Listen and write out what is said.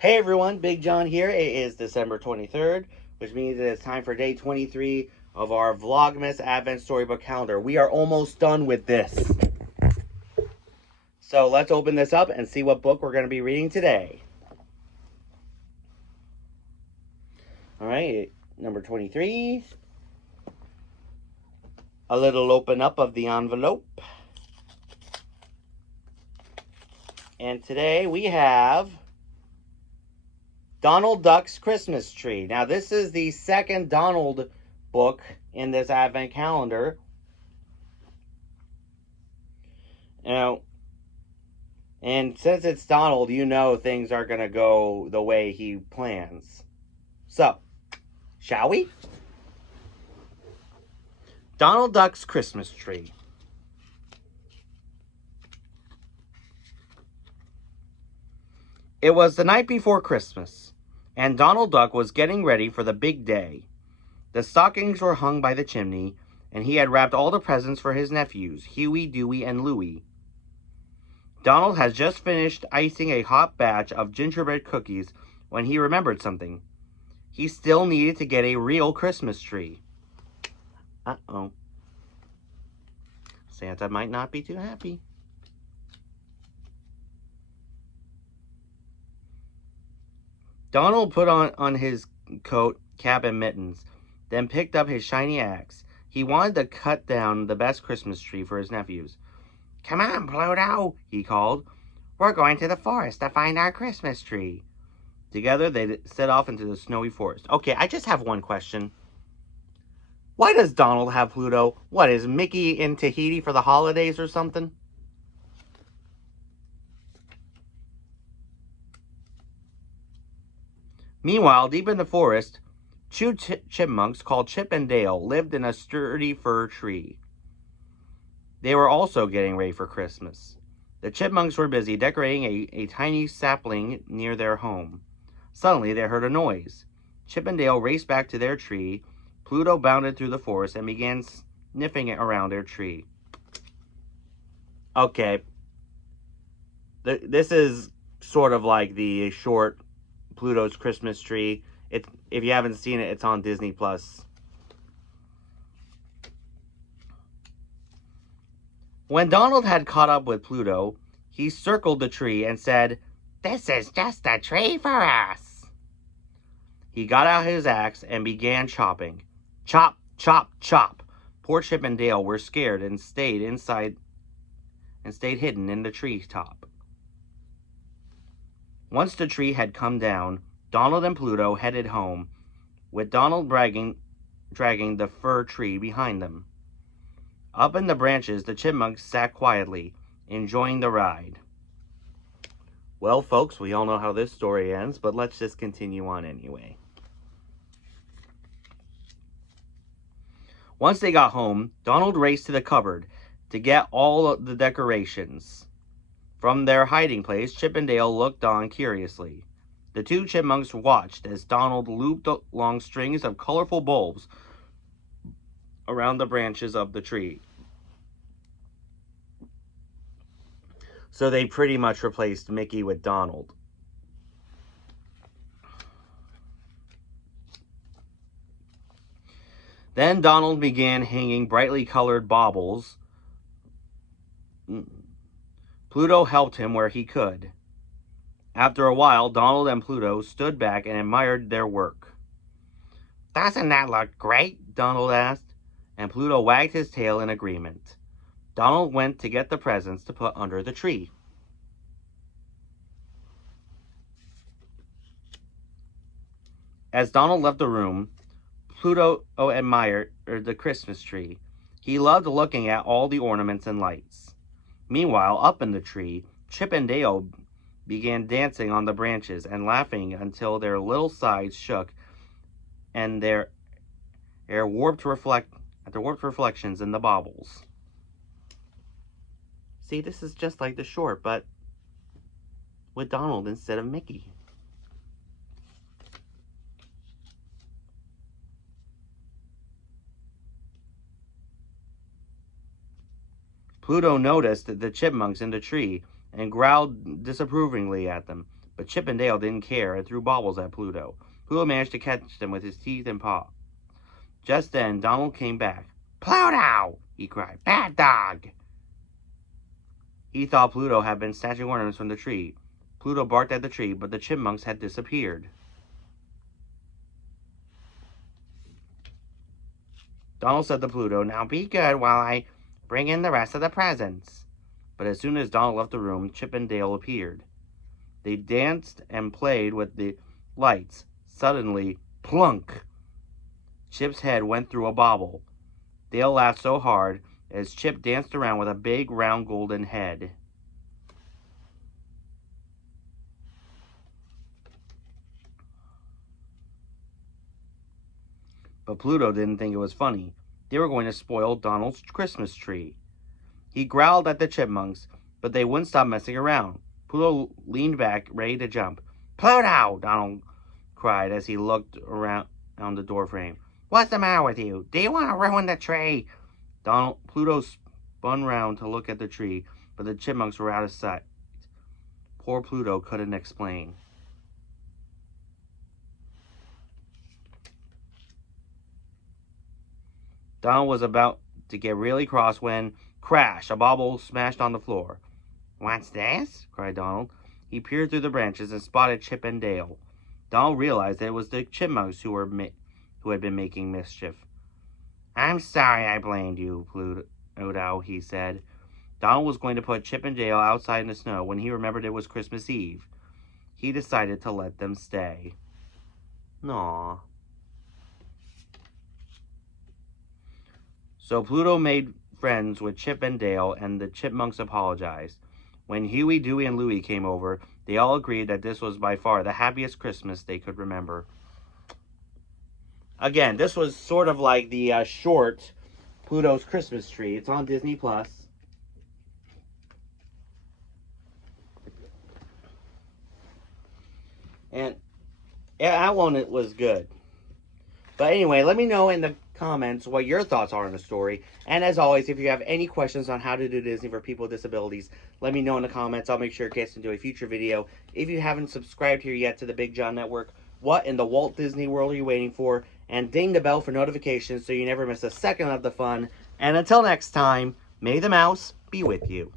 Hey everyone, Big John here. It is December 23rd, which means it is time for day 23 of our Vlogmas Advent Storybook Calendar. We are almost done with this. So let's open this up and see what book we're going to be reading today. Alright, number 23. A little open up of the envelope. And today we have Donald Duck's Christmas Tree. Now, this is the second Donald book in this Advent calendar. And since it's Donald, you know things are going to go the way he plans. So, shall we? Donald Duck's Christmas Tree. It was the night before Christmas, and Donald Duck was getting ready for the big day. The stockings were hung by the chimney, and he had wrapped all the presents for his nephews, Huey, Dewey, and Louie. Donald had just finished icing a hot batch of gingerbread cookies when he remembered something. He still needed to get a real Christmas tree. Uh-oh. Santa might not be too happy. Donald put on his coat, cap, and mittens, then picked up his shiny axe. He wanted to cut down the best Christmas tree for his nephews. "Come on, Pluto," he called. "We're going to the forest to find our Christmas tree." Together, they set off into the snowy forest. Okay, I just have one question. Why does Donald have Pluto? What, is Mickey in Tahiti for the holidays or something? Meanwhile, deep in the forest, two chipmunks called Chip and Dale lived in a sturdy fir tree. They were also getting ready for Christmas. The chipmunks were busy decorating a tiny sapling near their home. Suddenly, they heard a noise. Chip and Dale raced back to their tree. Pluto bounded through the forest and began sniffing around their tree. Okay. This is sort of like the short Pluto's Christmas Tree. If you haven't seen it, it's on Disney+. When Donald had caught up with Pluto, he circled the tree and said, "This is just a tree for us." He got out his axe and began chopping. Chop, chop, chop. Poor Chip and Dale were scared and stayed hidden in the tree top. Once the tree had come down, Donald and Pluto headed home, with Donald dragging the fir tree behind them. Up in the branches, the chipmunks sat quietly, enjoying the ride. Well, folks, we all know how this story ends, but let's just continue on anyway. Once they got home, Donald raced to the cupboard to get all the decorations. From their hiding place, Chip and Dale looked on curiously. The two chipmunks watched as Donald looped along strings of colorful bulbs around the branches of the tree. So they pretty much replaced Mickey with Donald. Then Donald began hanging brightly colored baubles. Pluto helped him where he could. After a while, Donald and Pluto stood back and admired their work. "Doesn't that look great?" Donald asked, and Pluto wagged his tail in agreement. Donald went to get the presents to put under the tree. As Donald left the room, Pluto admired the Christmas tree. He loved looking at all the ornaments and lights. Meanwhile, up in the tree, Chip and Dale began dancing on the branches and laughing until their little sides shook and their warped reflections in the baubles. See, this is just like the short, but with Donald instead of Mickey. Pluto noticed the chipmunks in the tree and growled disapprovingly at them. But Chip and Dale didn't care and threw baubles at Pluto. Pluto managed to catch them with his teeth and paw. Just then, Donald came back. "Pluto!" he cried. "Bad dog!" He thought Pluto had been snatching ornaments from the tree. Pluto barked at the tree, but the chipmunks had disappeared. Donald said to Pluto, "Now be good while I bring in the rest of the presents." But as soon as Donald left the room, Chip and Dale appeared. They danced and played with the lights. Suddenly, plunk! Chip's head went through a bauble. Dale laughed so hard as Chip danced around with a big, round, golden head. But Pluto didn't think it was funny. They were going to spoil Donald's Christmas tree. He growled at the chipmunks, but they wouldn't stop messing around. Pluto leaned back, ready to jump. "Pluto!" Donald cried as he looked around on the doorframe. "What's the matter with you? Do you want to ruin the tree?" Pluto spun round to look at the tree, but the chipmunks were out of sight. Poor Pluto couldn't explain. Donald was about to get really cross when, crash, a bauble smashed on the floor. "What's this?" cried Donald. He peered through the branches and spotted Chip and Dale. Donald realized that it was the chipmunks who had been making mischief. "I'm sorry I blamed you, Pluto," he said. Donald was going to put Chip and Dale outside in the snow when he remembered it was Christmas Eve. He decided to let them stay. Aww. So Pluto made friends with Chip and Dale, and the chipmunks apologized. When Huey, Dewey, and Louie came over, they all agreed that this was by far the happiest Christmas they could remember. Again, this was sort of like the short Pluto's Christmas Tree. It's on Disney+. And that one was good. But anyway, let me know in the comments what your thoughts are on the story. And as always, if you have any questions on how to do Disney for people with disabilities, let me know in the comments. I'll make sure it gets into a future video. If you haven't subscribed here yet to the Big John Network, what in the Walt Disney World are you waiting for? And ding the bell for notifications so you never miss a second of the fun. And until next time, may the mouse be with you.